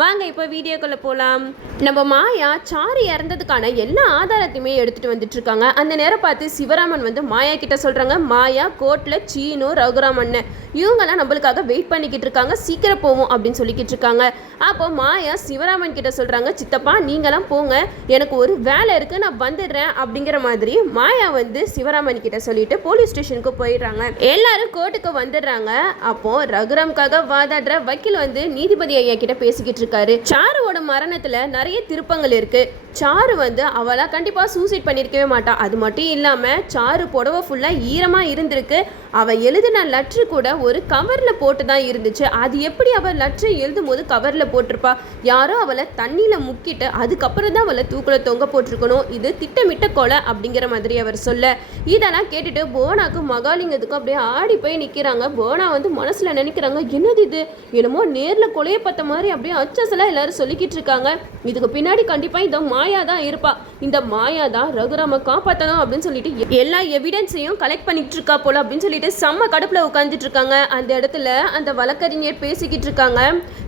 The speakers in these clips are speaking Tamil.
வாங்க இப்போ வீடியோக்குள்ளே போகலாம் நம்ம மாயா சாரு இறந்ததுக்கான எல்லா ஆதாரத்தையுமே எடுத்துகிட்டு வந்துட்டு இருக்காங்க அந்த நேரம் பார்த்து சிவராமன் வந்து மாயா கிட்ட சொல்கிறாங்க மாயா கோர்ட்டில் சீனு ரகுராமன் இவங்கெல்லாம் நம்மளுக்காக வெயிட் பண்ணிக்கிட்டு இருக்காங்க சீக்கிரம் போவோம் அப்படின்னு சொல்லிக்கிட்டு இருக்காங்க. அப்போ மாயா சிவராமன் கிட்ட சொல்கிறாங்க சித்தப்பா நீங்களாம் போங்க. எனக்கு ஒரு வேலை இருக்குது நான் வந்துடுறேன் அப்படிங்கிற மாதிரி மாயா வந்து சிவராமன் கிட்ட சொல்லிட்டு போலீஸ் ஸ்டேஷனுக்கு போயிடுறாங்க. எல்லாரும் கோர்ட்டுக்கு வந்துடுறாங்க. அப்போ ரகுராம்காக வாதாடுற வக்கீல் வந்து நீதிபதி ஐயா கிட்ட பேசிக்கிட்டு இருக்காரு சாருவோட மரணத்துல நிறைய திருப்பங்கள் இருக்கு. சாரு வந்து அவளாக கண்டிப்பாக சூசைட் பண்ணியிருக்கவே மாட்டாள் அது மட்டும் இல்லாமல் சாரு புடவை ஃபுல்லாக ஈரமாக இருந்திருக்கு. அவள் எழுதின லெட்ரு கூட ஒரு கவரில் போட்டு தான் இருந்துச்சு. அது எப்படி அவள் லெட்ரு எழுதும் போது கவரில் போட்டிருப்பா? யாரோ அவளை தண்ணியில் முக்கிட்டு அதுக்கப்புறம் தான் அவளை தூக்கில் தொங்க போட்டிருக்கணும். இது திட்டமிட்ட கொலை அப்படிங்கிற மாதிரி அவர் சொல்ல. இதெல்லாம் கேட்டுட்டு போனாக்கும் மகாலிங்கத்துக்கும் அப்படியே ஆடி போய் நிற்கிறாங்க போனா வந்து மனசில் நினைக்கிறாங்க என்னது இது? என்னமோ நேரில் கொலையை பார்த்த மாதிரி அப்படியே அச்சசலாக எல்லாரும் சொல்லிக்கிட்டு இருக்காங்க. இதுக்கு பின்னாடி கண்டிப்பாக இதை மாயா தான் இருப்பா. இந்த மாயா தான் ரகுராம காப்பாற்றணும் அப்படின்னு சொல்லிட்டு எல்லா எவிடன்ஸையும் கலெக்ட் பண்ணிட்டு இருக்கா போல அப்படின்னு சொல்லிட்டு செம்ம கடுப்புல உட்காந்துட்டு இருக்காங்க. அந்த இடத்துல அந்த வழக்கறிஞர் பேசிக்கிட்டு இருக்காங்க.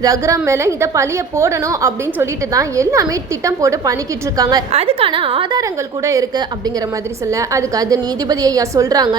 ரகுராம் மேல இதை பழிய போடணும் அப்படின்னு சொல்லிட்டு தான் எல்லாமே திட்டம் போட்டு பண்ணிக்கிட்டு இருக்காங்க. அதுக்கான ஆதாரங்கள் கூட இருக்கு அப்படிங்கிற மாதிரி சொல்ல. அதுக்கு அது நீதிபதி ஐயா சொல்றாங்க.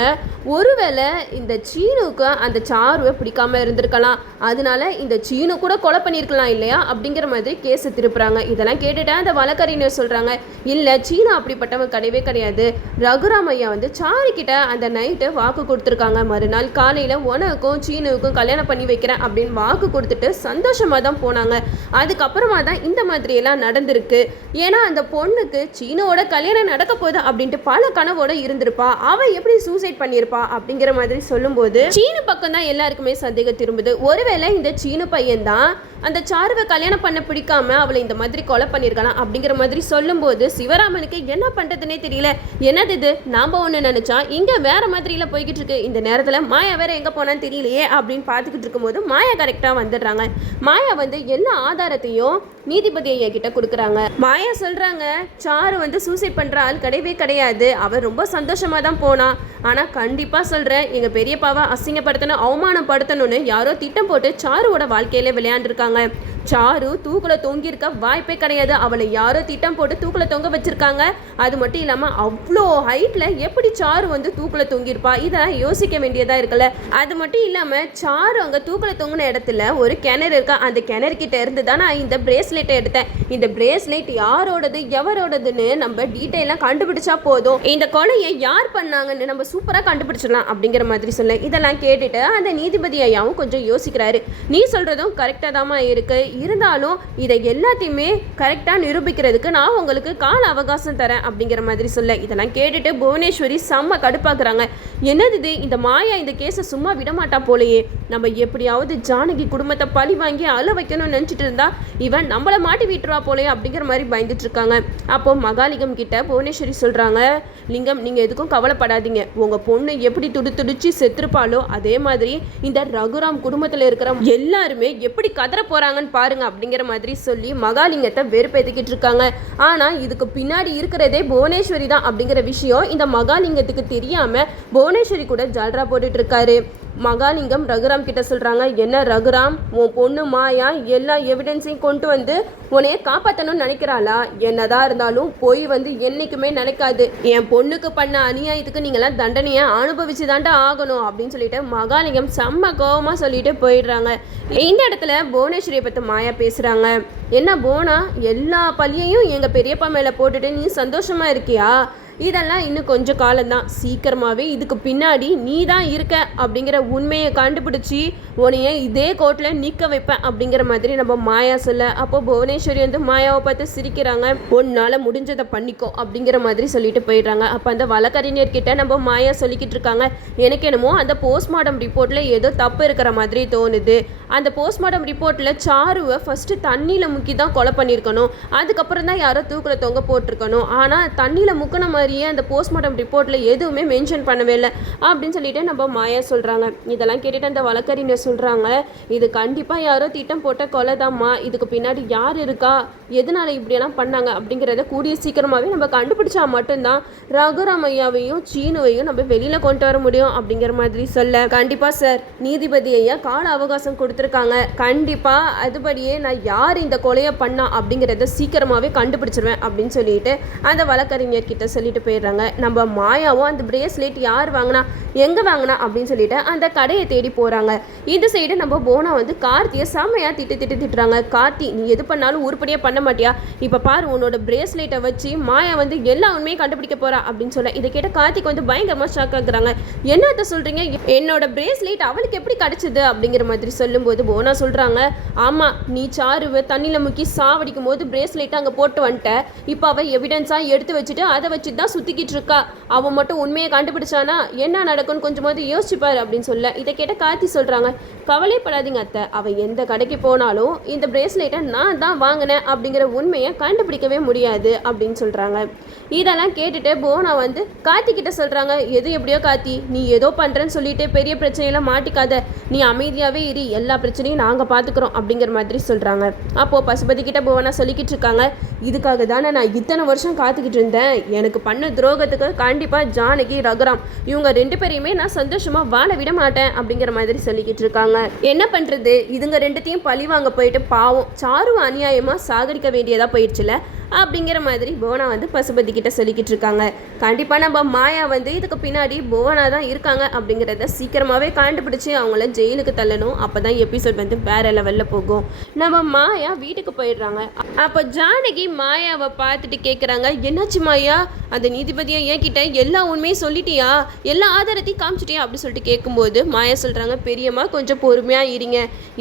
ஒருவேளை இந்த சீனுக்கு அந்த சாருவை பிடிக்காம இருந்திருக்கலாம். அதனால இந்த சீனு கூட கொலை பண்ணியிருக்கலாம் இல்லையா அப்படிங்கிற மாதிரி கேஸை திருப்புறாங்க. இதெல்லாம் கேட்டுட்டு அந்த வழக்கறிஞர் சொல்றாங்க. இல்ல சீனா அப்படிப்பட்டவன் கிடையவே கிடையாது. ரகுராம் ஐயா வந்து சாரு கிட்ட அந்த நைட்டு வாக்கு கொடுத்துருக்காங்க. மறுநாள் காலையில உனக்கும் சீனுவுக்கும் கல்யாணம் பண்ணி வைக்கிறேன் அப்படின்னு வாக்கு கொடுத்துட்டு சந்தோஷமா தான் போனாங்க. அதுக்கப்புறமா தான் இந்த மாதிரியெல்லாம் நடந்திருக்கு. ஏன்னா அந்த பொண்ணுக்கு சீனோட கல்யாணம் நடக்க போகுது அப்படின்ட்டு பல கனவோட இருந்திருப்பா. அவள் எப்படி சூசைட் பண்ணியிருப்பா அப்படிங்கிற மாதிரி சொல்லும்போது சீனு பக்கம் தான் எல்லாருக்குமே சந்தேகம் திரும்புது. ஒருவேளை இந்த சீனு பையன் தான் அந்த சாருவை கல்யாணம் பண்ண பிடிக்காம அவளை இந்த மாதிரி கொலை பண்ணியிருக்கலாம் அப்படிங்கிற மாதிரி சொல்லும்போது சிவராமனுக்கு என்ன பண்ணுறதுனே தெரியல. என்னது இது? நாம் ஒன்று நினச்சா இங்கே வேறு மாதிரியில் போய்கிட்டு இருக்கு. இந்த நேரத்தில் மாயா வேற எங்கே போனான்னு தெரியலையே அப்படின்னு பார்த்துக்கிட்டு இருக்கும்போது மாயா கரெக்டாக வந்துடுறாங்க. மாயா வந்து என்ன ஆதாரத்தையும் நீதிபதி ஐயா கிட்ட கொடுக்குறாங்க. மாயா சொல்கிறாங்க சாரு வந்து சூசைட் பண்ணுற ஆள் கிடையவே கிடையாது. அவர் ரொம்ப சந்தோஷமாக தான் போனான் ஆனால் கண்டிப்பாக சொல்கிறேன் எங்கள் பெரியப்பாவை அசிங்கப்படுத்தணும் அவமானப்படுத்தணும்னு யாரோ திட்டம் போட்டு சாருவோட வாழ்க்கையில் விளையாண்டுருக்காங்க. lip. சாரு தூக்குல தொங்கியிருக்க வாய்ப்பே கிடையாது. அவளை யாரோ திட்டம் போட்டு தூக்குல தொங்க வச்சிருக்காங்க. அது மட்டும் இல்லாமல் அவ்வளோ ஹைட்டில் எப்படி சாரு வந்து தூக்குல தொங்கியிருப்பா? இதெல்லாம் யோசிக்க வேண்டியதாக இருக்குல்ல. அது மட்டும் இல்லாமல் சாரு அங்கே தூக்குல தொங்கின இடத்துல ஒரு கிணறு இருக்கா. அந்த கிணறுக்கிட்ட இருந்து தான் நான் இந்த பிரேஸ்லெட்டை எடுத்தேன். இந்த பிரேஸ்லெட் யாரோடது எவரோடதுன்னு நம்ம டீட்டெயிலாக கண்டுபிடிச்சா போதும். இந்த கொலையை யார் பண்ணாங்கன்னு நம்ம சூப்பராக கண்டுபிடிச்சிடலாம் அப்படிங்கிற மாதிரி சொல்ல. இதெல்லாம் கேட்டுட்டு அந்த நீதிபதி ஐயாவும் கொஞ்சம் யோசிக்கிறாரு. நீ சொல்கிறதும் கரெக்டாக தான் இருக்குது இருந்தாலும் இதை எல்லாத்தையுமே கரெக்டாக நிரூபிக்கிறதுக்கு நான் உங்களுக்கு கால அவகாசம் தரேன் அப்படிங்கிற மாதிரி சொல்ல. இதெல்லாம் கேட்டுட்டு புவனேஸ்வரி செம்ம கடுப்பாக்குறாங்க. என்னது இது? இந்த மாயா இந்த கேஸை சும்மா விட மாட்டா போலயே. நம்ம எப்படியாவது ஜானகி குடும்பத்தை பழி வாங்கி அழ வைக்கணும்னு நினச்சிட்டு இருந்தா இவன் நம்மளை மாட்டி விட்டுருவா போலயே அப்படிங்கிற மாதிரி பயந்துட்டு இருக்காங்க. அப்போ மகாலிங்கம் கிட்ட புவனேஸ்வரி சொல்றாங்க லிங்கம் நீங்க எதுக்கும் கவலைப்படாதீங்க. உங்க பொண்ணு எப்படி துடி துடிச்சு செத்துருப்பாளோ அதே மாதிரி இந்த ரகுராம் குடும்பத்தில் இருக்கிற எல்லாருமே எப்படி கதற போறாங்கன்னு பாருங்க அப்படிங்கிற மாதிரி சொல்லி மகாலிங்கத்தை வெறுப்பேத்திக்கிட்டு இருக்காங்க. ஆனா இதுக்கு பின்னாடி இருக்கிறதே புவனேஸ்வரி தான் அப்படிங்கிற விஷயம் இந்த மகாலிங்கத்துக்கு தெரியாம புவனேஸ்வரி கூட ஜல்ரா போட்டுட்டு இருக்காரு. மகாலிங்கம் ரகுராம் கிட்ட சொல்கிறாங்க என்ன ரகுராம் உன் பொண்ணு மாயா எல்லா எவிடன்ஸையும் கொண்டு வந்து உன்னைய காப்பாற்றணும்னு நினைக்கிறாளா? என்னதான் இருந்தாலும் பொய் வந்து என்றைக்குமே நினைக்காது. என் பொண்ணுக்கு பண்ண அநியாயத்துக்கு நீங்களாம் தண்டனையை அனுபவிச்சு தாண்டா ஆகணும் அப்படின்னு சொல்லிட்டு மகாலிங்கம் செம்ம கோபமாக சொல்லிட்டு போயிடுறாங்க. இந்த இடத்துல புவனேஸ்வரியை பற்றி மாயா பேசுகிறாங்க என்ன போனா எல்லா பழியையும் எங்கள் பெரியப்பா மேலே போட்டுட்டு நீ சந்தோஷமாக இருக்கியா? இதெல்லாம் இன்னும் கொஞ்சம் காலம்தான். சீக்கிரமாகவே இதுக்கு பின்னாடி நீ தான் இருக்க அப்படிங்கிற உண்மையை கண்டுபிடிச்சி உன்னைய இதே கோர்ட்டில் நிற்க வைப்பேன் அப்படிங்கிற மாதிரி நம்ம மாயா சொல்ல அப்போ புவனேஸ்வரி வந்து மாயாவை பார்த்து சிரிக்கிறாங்க. உன்னால் முடிஞ்சதை பண்ணிக்கோ அப்படிங்கிற மாதிரி சொல்லிட்டு போயிடுறாங்க. அப்போ அந்த வழக்கறிஞர்கிட்ட நம்ம மாயா சொல்லிக்கிட்டு இருக்காங்க எனக்கு என்னமோ அந்த போஸ்ட்மார்ட்டம் ரிப்போர்ட்டில் ஏதோ தப்பு இருக்கிற மாதிரி தோணுது. அந்த போஸ்ட்மார்ட்டம் ரிப்போர்ட்டில் சாருவை ஃபஸ்ட்டு தண்ணியில் முக்கி தான் கொலை பண்ணியிருக்கணும். அதுக்கப்புறம் தான் யாரோ தூக்கில் தொங்க போட்டிருக்கணும். ஆனால் தண்ணியில் முக்கின மாதிரி மாதிரியே அந்த போஸ்ட்மார்ட்டம் ரிப்போர்ட்டில் எதுவுமே மென்ஷன் பண்ணவே இல்லை. அப்படின்னு சொல்லிட்டு நம்ம மாயா சொல்கிறாங்க இதெல்லாம் கேட்டுட்டு அந்த வழக்கறிஞர் சொல்கிறாங்க இது கண்டிப்பாக யாரோ திட்டம் போட்ட கொலை தான்மா இதுக்கு பின்னாடி யார் இருக்கா? எதனால இப்படியெல்லாம் பண்ணாங்க? அப்படிங்கிறத கூடிய சீக்கிரமாகவே நம்ம கண்டுபிடிச்சா மட்டும்தான் ரகுராம் ஐயாவையும் சீனுவையும் நம்ம வெளியில் கொண்டு வர முடியும் அப்படிங்கிற மாதிரி சொல்ல. கண்டிப்பாக சார். நீதிபதி ஐயா கால அவகாசம் கொடுத்துருக்காங்க. கண்டிப்பாக அதுபடியே நான் யார் இந்த கொலையை பண்ணா அப்படிங்கிறத சீக்கிரமாகவே கண்டுபிடிச்சிருவேன் அப்படின்னு சொல்லிட்டு அந்த வழக்கறிஞர் கிட்ட சொல்லிட்டு போயிடுறாங்க. நம்ம மாயாவும் அந்த பிரேஸ்லெட் யார் வாங்கினா எங்கே வாங்கினா அப்படின்னு சொல்லிட்டு அந்த கடையை தேடி போகிறாங்க இந்த சைடு நம்ம போனா வந்து கார்த்தியை செம்மையாக திட்டு திட்டு திட்டுறாங்க. கார்த்தி நீ எது பண்ணாலும் உருப்படியாக பண்ண மாட்டியா? இப்போ பாரு உன்னோட பிரேஸ்லெட்டை வச்சு மாயா வந்து எல்லா உண்மையும் கண்டுபிடிக்க போறா அப்படின்னு சொல்ல. இதை கேட்ட கார்த்திக் வந்து பயங்கரமாக ஷாக் ஆகுறாங்க. என்னத்த சொல்கிறீங்க என்னோட பிரேஸ்லெட் அவளுக்கு எப்படி கிடைச்சது? அப்படிங்கிற மாதிரி சொல்லும்போது போனா சொல்கிறாங்க ஆமாம் நீ சாருவை தண்ணியில் முக்கி சாவடிக்கும் போது பிரேஸ்லெட்டை அங்கே போட்டு வந்துட்ட இப்போ அவள் எவிடன்ஸாக எடுத்து வச்சுட்டு அதை வச்சு தான் சுற்றிக்கிட்டு இருக்கா. அவன் மட்டும் உண்மையை கண்டுபிடிச்சானா? என்ன நடக்கும் நடக்கும்னு கொஞ்சமாவது யோசிச்சுப்பார் அப்படின்னு சொல்ல இதை கேட்ட கார்த்தி சொல்கிறாங்க கவலைப்படாதீங்க அத்தை. அவள் எந்த கடைக்கு போனாலும் இந்த பிரேஸ்லெட்டை நான் தான் வாங்கினேன் அப்படிங்கிற உண்மையை கண்டுபிடிக்கவே முடியாது அப்படின்னு சொல்கிறாங்க இதெல்லாம் கேட்டுட்டு போனா வந்து கார்த்தி கிட்ட சொல்கிறாங்க எது எப்படியோ கார்த்தி நீ ஏதோ பண்ணுறேன்னு சொல்லிட்டு பெரிய பிரச்சனையெல்லாம் மாட்டிக்காத. நீ அமைதியாகவே இரு. எல்லா பிரச்சனையும் நாங்கள் பார்த்துக்குறோம் அப்படிங்கிற மாதிரி சொல்கிறாங்க அப்போது பசுபதி கிட்ட போவனா சொல்லிக்கிட்டு இருக்காங்க இதுக்காக தானே நான் இத்தனை வருஷம் காத்துக்கிட்டு இருந்தேன். எனக்கு பண்ண துரோகத்துக்கு கண்டிப்பாக ஜானகி ரகுராம். இவங்க ரெண்டு பேரையுமே நான் சந்தோஷமாக வாழ விட மாட்டேன் அப்படிங்கிற மாதிரி சொல்லிக்கிட்டு இருக்காங்க. என்ன பண்ணுறது இதுங்க ரெண்டுத்தையும் பழி வாங்க போயிட்டு பாவம். சாரு அநியாயமாக சாகடிக்க வேண்டியதாக போயிடுச்சுல? அப்படிங்கிற மாதிரி புவனா வந்து பசுபதி கிட்ட சொல்லிக்கிட்டு இருக்காங்க. கண்டிப்பாக நம்ம மாயா வந்து இதுக்கு பின்னாடி புவனா தான் இருக்காங்க அப்படிங்கிறத சீக்கிரமாகவே கண்டுபிடிச்சி அவங்கள ஜெயிலுக்கு தள்ளணும். அப்போ தான் எபிசோட் வந்து வேற லெவலில் போகும். நம்ம மாயா வீட்டுக்கு போயிடுறாங்க. அப்போ ஜானகி மாயாவை பார்த்துட்டு கேட்குறாங்க என்னாச்சு மாயா? அந்த நீதிபதியை என்கிட்ட எல்லா உண்மையும் சொல்லிட்டியா? எல்லா ஆதாரத்தையும் காமிச்சிட்டியா? அப்படி சொல்லிட்டு கேட்கும்போது மாயா சொல்கிறாங்க பெரியம்மா கொஞ்சம் பொறுமையாக இருங்க.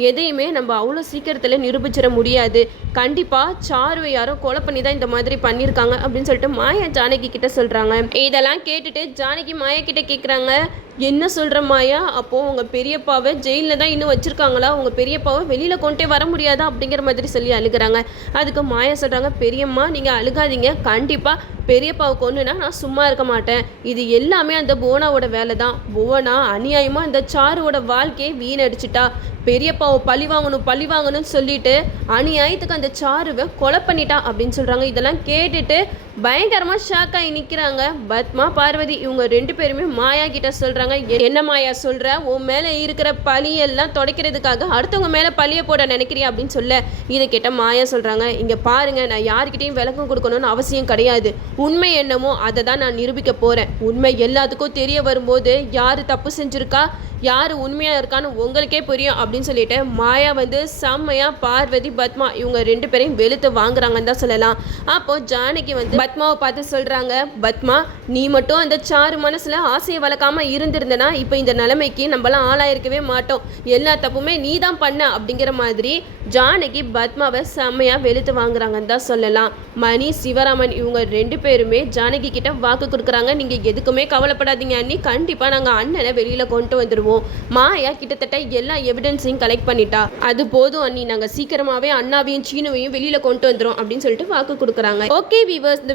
எதையுமே நம்ம அவ்வளோ சீக்கிரத்தில் நிரூபிச்சிட முடியாது. கண்டிப்பாக சார்வை யாரும் கொலை பண்ணி தான் இந்த மாதிரி பண்ணியிருக்காங்க அப்படின்னு சொல்லிட்டு மாயா ஜானகி கிட்ட சொல்கிறாங்க இதெல்லாம் கேட்டுட்டு ஜானகி மாயா கிட்ட கேட்குறாங்க என்ன சொல்கிற மாயா? அப்போது உங்கள் பெரியப்பாவை ஜெயிலில் தான் இன்னும் வச்சுருக்காங்களா? உங்கள் பெரியப்பாவை வெளியில் கொண்டே வர முடியாதா? அப்படிங்கிற மாதிரி சொல்லி அழுகுறாங்க. அதுக்கு மாயா சொல்கிறாங்க பெரியம்மா நீங்கள் அழுகாதீங்க. கண்டிப்பாக பெரியப்பாவை ஒன்றுனா நான் சும்மா இருக்க மாட்டேன். இது எல்லாமே அந்த புவனாவோட வேலை தான் புவனா அநியாயமாக இந்த சாருவோட வாழ்க்கையை வீணடிச்சிட்டா. பெரியப்பாவை பழி வாங்கணும் பழி வாங்கணும்னு சொல்லிட்டு அநியாயத்துக்கு அந்த சாருவை கொலை பண்ணிட்டா அப்படின்னு சொல்கிறாங்க இதெல்லாம் கேட்டுட்டு பயங்கரமாக ஷாக் ஆகி நிற்கிறாங்க பத்மா பார்வதி இவங்க ரெண்டு பேருமே மாயா கிட்ட சொல்கிறாங்க என்ன மாயா சொல்கிற உன் மேலே இருக்கிற பழியெல்லாம் துடைக்கிறதுக்காக அடுத்தவங்க மேலே பழியை போட நினைக்கிறியா? அப்படின்னு சொல்ல இதை கேட்ட மாயா சொல்கிறாங்க இங்கே பாருங்க நான் யாருக்கிட்டையும் விளக்கம் கொடுக்கணும்னு அவசியம் கிடையாது. உண்மை என்னமோ அதை தான் நான் நிரூபிக்க போகிறேன் உண்மை எல்லாத்துக்கும் தெரிய வரும்போது யார் தப்பு செஞ்சுருக்கா? யார் உண்மையாக இருக்கான்னு உங்களுக்கே புரியும் அப்படின்னு சொல்லிட்டு மாயா வந்து செம்மையாக பார்வதி பத்மா இவங்க ரெண்டு பேரையும் வெளுத்து வாங்குறாங்கன்னு தான் சொல்லலாம். அப்போ ஜானகி வந்து பத்மாவை பார்த்து சொல்கிறாங்க பத்மா நீ மட்டும் அந்த சாறு மனசில் ஆசையை வளர்க்காமல் இருந்திருந்தனா இப்போ இந்த நிலைமைக்கு நம்மளாம் ஆளாயிருக்கவே மாட்டோம். எல்லா தப்புமே நீ தான் பண்ண அப்படிங்கிற மாதிரி ஜானகி பத்மாவை செம்மையாக வெளுத்து வாங்குறாங்கன்னு தான் சொல்லலாம். மணி சிவராமன் இவங்க ரெண்டு பேருமே ஜானகி கிட்ட வாக்கு கொடுக்குறாங்க. நீங்கள் எதுக்குமே கவலைப்படாதீங்க அண்ணி. கண்டிப்பாக நாங்கள் அண்ணனை வெளியில் கொண்டு வந்துடுவோம் மாயா கிட்டத்தட்ட எல்லா எவிடன்ஸையும் கலெக்ட் பண்ணிட்டா. அது போதும் அண்ணி. நாங்கள் சீக்கிரமாகவே அண்ணாவையும் சீனுவையும் வெளியில் கொண்டு வந்துடும் அப்படின்னு சொல்லிட்டு வாக்கு கொடுக்குறாங்க. ஓகே வீவர்ஸ் இந்த